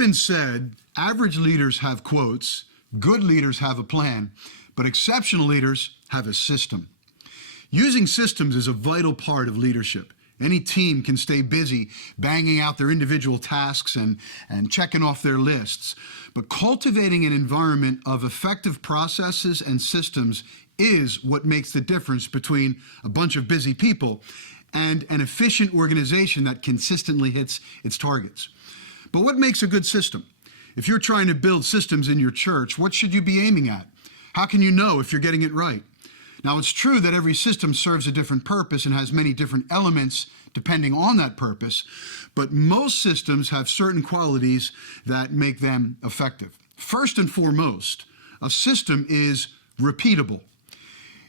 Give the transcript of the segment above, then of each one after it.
been said, average leaders have quotes, good leaders have a plan, but exceptional leaders have a system. Using systems is a vital part of leadership. Any team can stay busy banging out their individual tasks and checking off their lists. But cultivating an environment of effective processes and systems is what makes the difference between a bunch of busy people and an efficient organization that consistently hits its targets. But what makes a good system? If you're trying to build systems in your church, what should you be aiming at? How can you know if you're getting it right? Now, it's true that every system serves a different purpose and has many different elements depending on that purpose, but most systems have certain qualities that make them effective. First and foremost, a system is repeatable.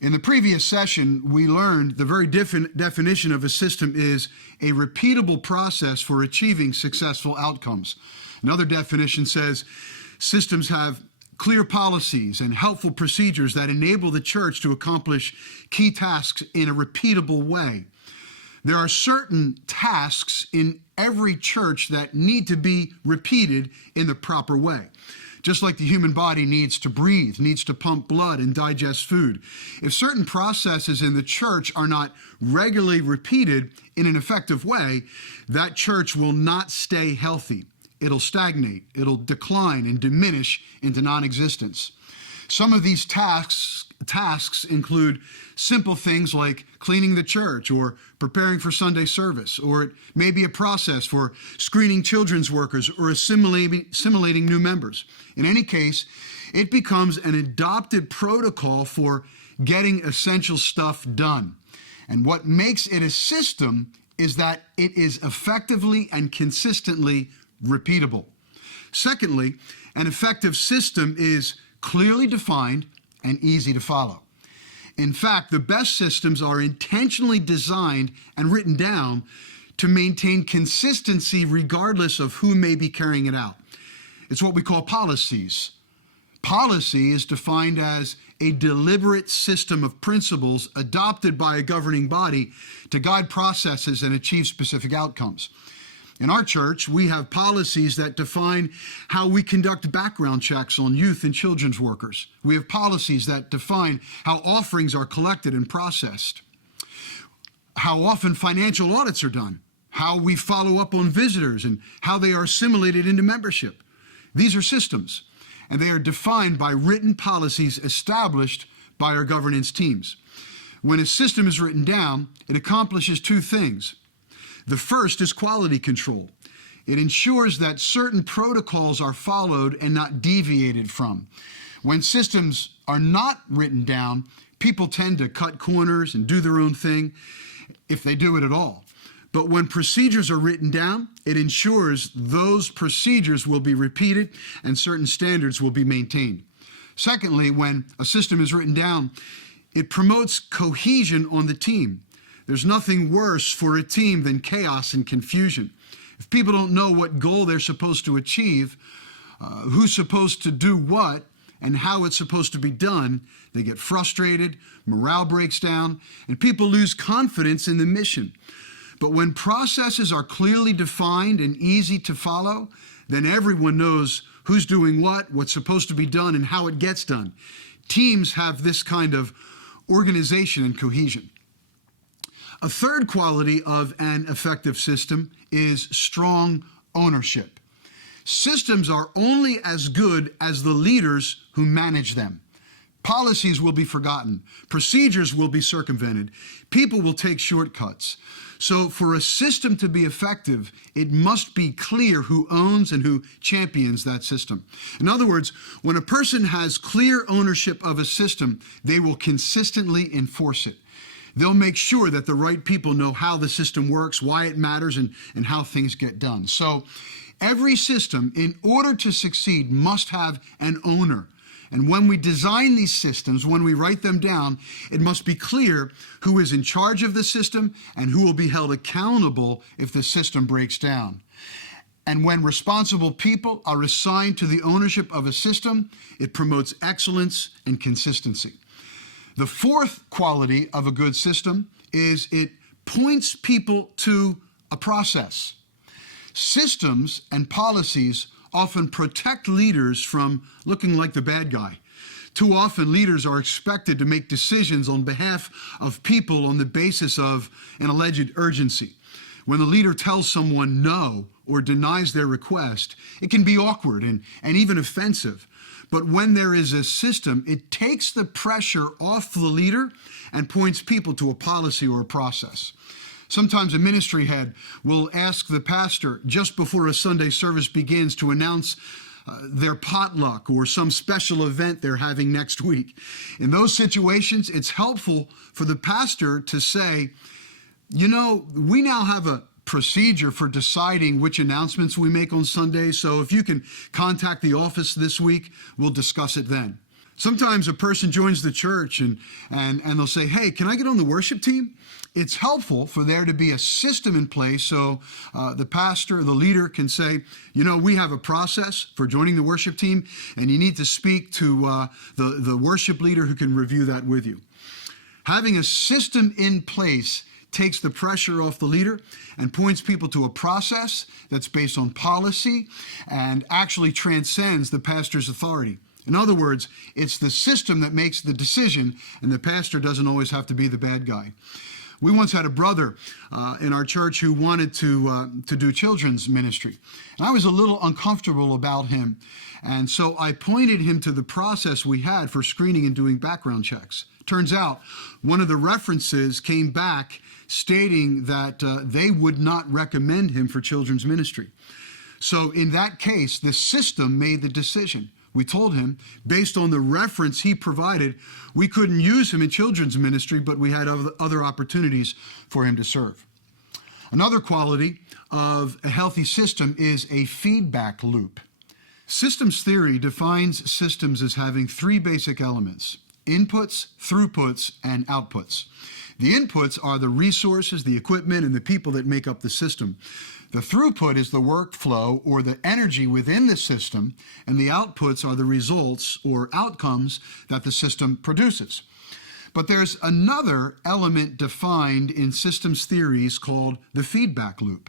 In the previous session, we learned the very definition of a system is a repeatable process for achieving successful outcomes. Another definition says systems have clear policies and helpful procedures that enable the church to accomplish key tasks in a repeatable way. There are certain tasks in every church that need to be repeated in the proper way. Just like the human body needs to breathe, needs to pump blood and digest food. If certain processes in the church are not regularly repeated in an effective way, that church will not stay healthy. It'll stagnate, it'll decline and diminish into non-existence. Some of these tasks include simple things like cleaning the church or preparing for Sunday service, or it may be a process for screening children's workers or assimilating new members. In any case, it becomes an adopted protocol for getting essential stuff done. And what makes it a system is that it is effectively and consistently repeatable. Secondly, an effective system is clearly defined and easy to follow. In fact, the best systems are intentionally designed and written down to maintain consistency regardless of who may be carrying it out. It's what we call policies. Policy is defined as a deliberate system of principles adopted by a governing body to guide processes and achieve specific outcomes. In our church, we have policies that define how we conduct background checks on youth and children's workers. We have policies that define how offerings are collected and processed, how often financial audits are done, how we follow up on visitors, and how they are assimilated into membership. These are systems, and they are defined by written policies established by our governance teams. When a system is written down, it accomplishes two things. The first is quality control. It ensures that certain protocols are followed and not deviated from. When systems are not written down, people tend to cut corners and do their own thing, if they do it at all. But when procedures are written down, it ensures those procedures will be repeated and certain standards will be maintained. Secondly, when a system is written down, it promotes cohesion on the team. There's nothing worse for a team than chaos and confusion. If people don't know what goal they're supposed to achieve, who's supposed to do what, and how it's supposed to be done, they get frustrated, morale breaks down, and people lose confidence in the mission. But when processes are clearly defined and easy to follow, then everyone knows who's doing what, what's supposed to be done, and how it gets done. Teams have this kind of organization and cohesion. A third quality of an effective system is strong ownership. Systems are only as good as the leaders who manage them. Policies will be forgotten. Procedures will be circumvented. People will take shortcuts. So for a system to be effective, it must be clear who owns and who champions that system. In other words, when a person has clear ownership of a system, they will consistently enforce it. They'll make sure that the right people know how the system works, why it matters, and how things get done. So every system, in order to succeed, must have an owner. And when we design these systems, when we write them down, it must be clear who is in charge of the system and who will be held accountable if the system breaks down. And when responsible people are assigned to the ownership of a system, it promotes excellence and consistency. The fourth quality of a good system is it points people to a process. Systems and policies often protect leaders from looking like the bad guy. Too often, leaders are expected to make decisions on behalf of people on the basis of an alleged urgency. When the leader tells someone no or denies their request, it can be awkward and even offensive. But when there is a system, it takes the pressure off the leader and points people to a policy or a process. Sometimes a ministry head will ask the pastor just before a Sunday service begins to announce their potluck or some special event they're having next week. In those situations, it's helpful for the pastor to say, you know, we now have a procedure for deciding which announcements we make on Sunday, so if you can contact the office this week, we'll discuss it then. Sometimes a person joins the church and they'll say, hey, can I get on the worship team? It's helpful for there to be a system in place so the pastor, the leader can say, you know, we have a process for joining the worship team, and you need to speak to the worship leader who can review that with you. Having a system in place takes the pressure off the leader and points people to a process that's based on policy and actually transcends the pastor's authority. In other words, it's the system that makes the decision, and the pastor doesn't always have to be the bad guy. We once had a brother in our church who wanted to do children's ministry. And I was a little uncomfortable about him. And so I pointed him to the process we had for screening and doing background checks. Turns out one of the references came back stating that they would not recommend him for children's ministry. So in that case, the system made the decision. We told him, based on the reference he provided, we couldn't use him in children's ministry, but we had other opportunities for him to serve. Another quality of a healthy system is a feedback loop. Systems theory defines systems as having three basic elements: inputs, throughputs, and outputs. The inputs are the resources, the equipment, and the people that make up the system. The throughput is the workflow or the energy within the system, and the outputs are the results or outcomes that the system produces. But there's another element defined in systems theories called the feedback loop.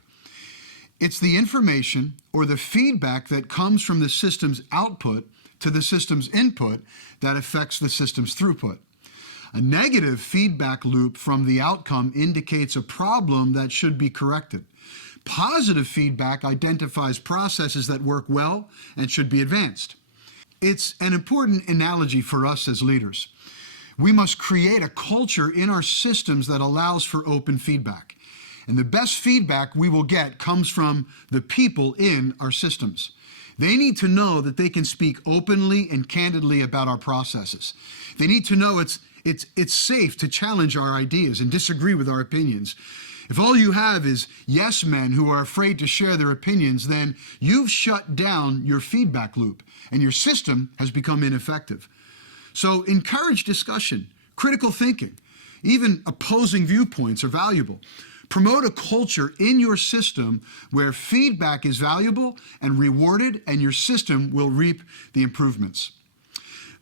It's the information or the feedback that comes from the system's output to the system's input that affects the system's throughput. A negative feedback loop from the outcome indicates a problem that should be corrected. Positive feedback identifies processes that work well and should be advanced. It's an important analogy for us as leaders. We must create a culture in our systems that allows for open feedback. And the best feedback we will get comes from the people in our systems. They need to know that they can speak openly and candidly about our processes. They need to know it's safe to challenge our ideas and disagree with our opinions. If all you have is yes men who are afraid to share their opinions, then you've shut down your feedback loop and your system has become ineffective. So encourage discussion, critical thinking, even opposing viewpoints are valuable. Promote a culture in your system where feedback is valuable and rewarded, and your system will reap the improvements.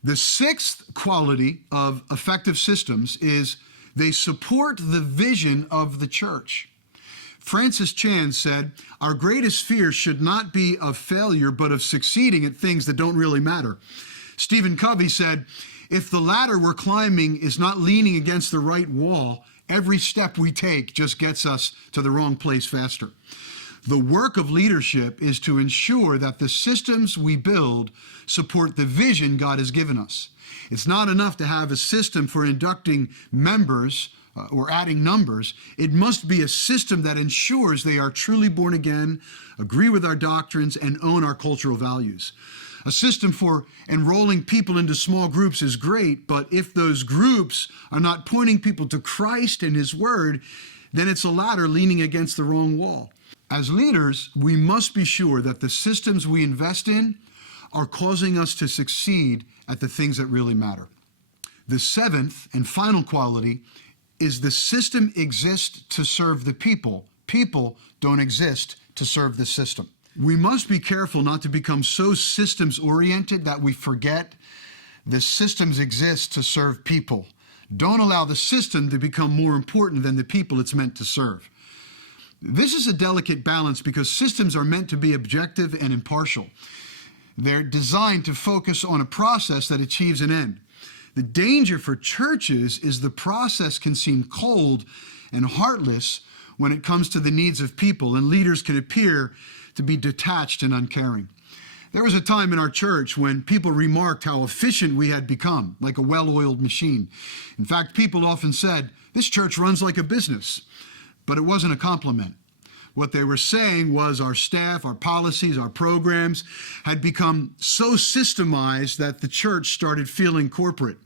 The sixth quality of effective systems is they support the vision of the church. Francis Chan said, "Our greatest fear should not be of failure, but of succeeding at things that don't really matter." Stephen Covey said, "If the ladder we're climbing is not leaning against the right wall, every step we take just gets us to the wrong place faster." The work of leadership is to ensure that the systems we build support the vision God has given us. It's not enough to have a system for inducting members or adding numbers. It must be a system that ensures they are truly born again, agree with our doctrines, and own our cultural values. A system for enrolling people into small groups is great, but if those groups are not pointing people to Christ and His Word, then it's a ladder leaning against the wrong wall. As leaders, we must be sure that the systems we invest in are causing us to succeed at the things that really matter. The seventh and final quality is the system exists to serve the people. People don't exist to serve the system. We must be careful not to become so systems-oriented that we forget the systems exist to serve people. Don't allow the system to become more important than the people it's meant to serve. This is a delicate balance because systems are meant to be objective and impartial. They're designed to focus on a process that achieves an end. The danger for churches is the process can seem cold and heartless when it comes to the needs of people, and leaders can appear to be detached and uncaring. There was a time in our church when people remarked how efficient we had become, like a well-oiled machine. In fact, people often said, "This church runs like a business," but it wasn't a compliment. What they were saying was our staff, our policies, our programs had become so systemized that the church started feeling corporate,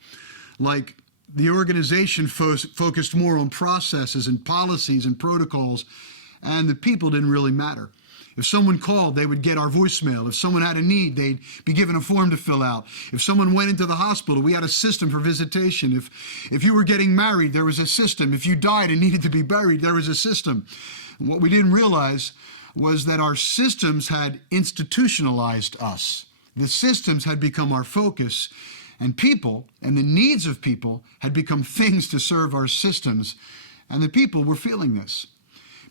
like the organization focused more on processes and policies and protocols, and the people didn't really matter. If someone called, they would get our voicemail. If someone had a need, they'd be given a form to fill out. If someone went into the hospital, we had a system for visitation. If you were getting married, there was a system. If you died and needed to be buried, there was a system. And what we didn't realize was that our systems had institutionalized us. The systems had become our focus, and people and the needs of people had become things to serve our systems, and the people were feeling this.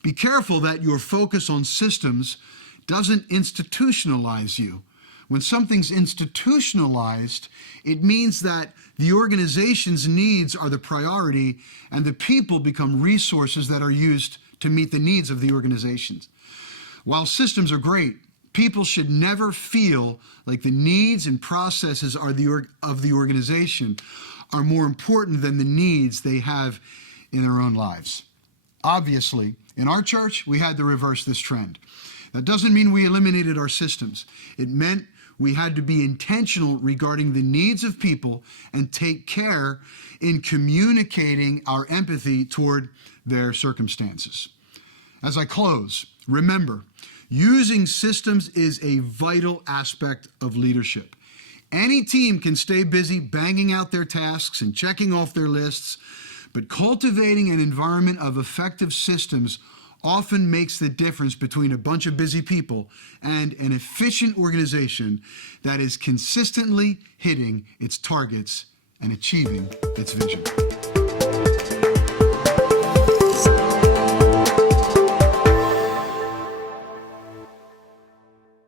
Be careful that your focus on systems doesn't institutionalize you. When something's institutionalized, it means that the organization's needs are the priority and the people become resources that are used to meet the needs of the organizations. While systems are great, people should never feel like the needs and processes of the organization are more important than the needs they have in their own lives. Obviously, in our church, we had to reverse this trend. That doesn't mean we eliminated our systems. It meant we had to be intentional regarding the needs of people and take care in communicating our empathy toward their circumstances. As I close, remember, using systems is a vital aspect of leadership. Any team can stay busy banging out their tasks and checking off their lists, but cultivating an environment of effective systems often makes the difference between a bunch of busy people and an efficient organization that is consistently hitting its targets and achieving its vision.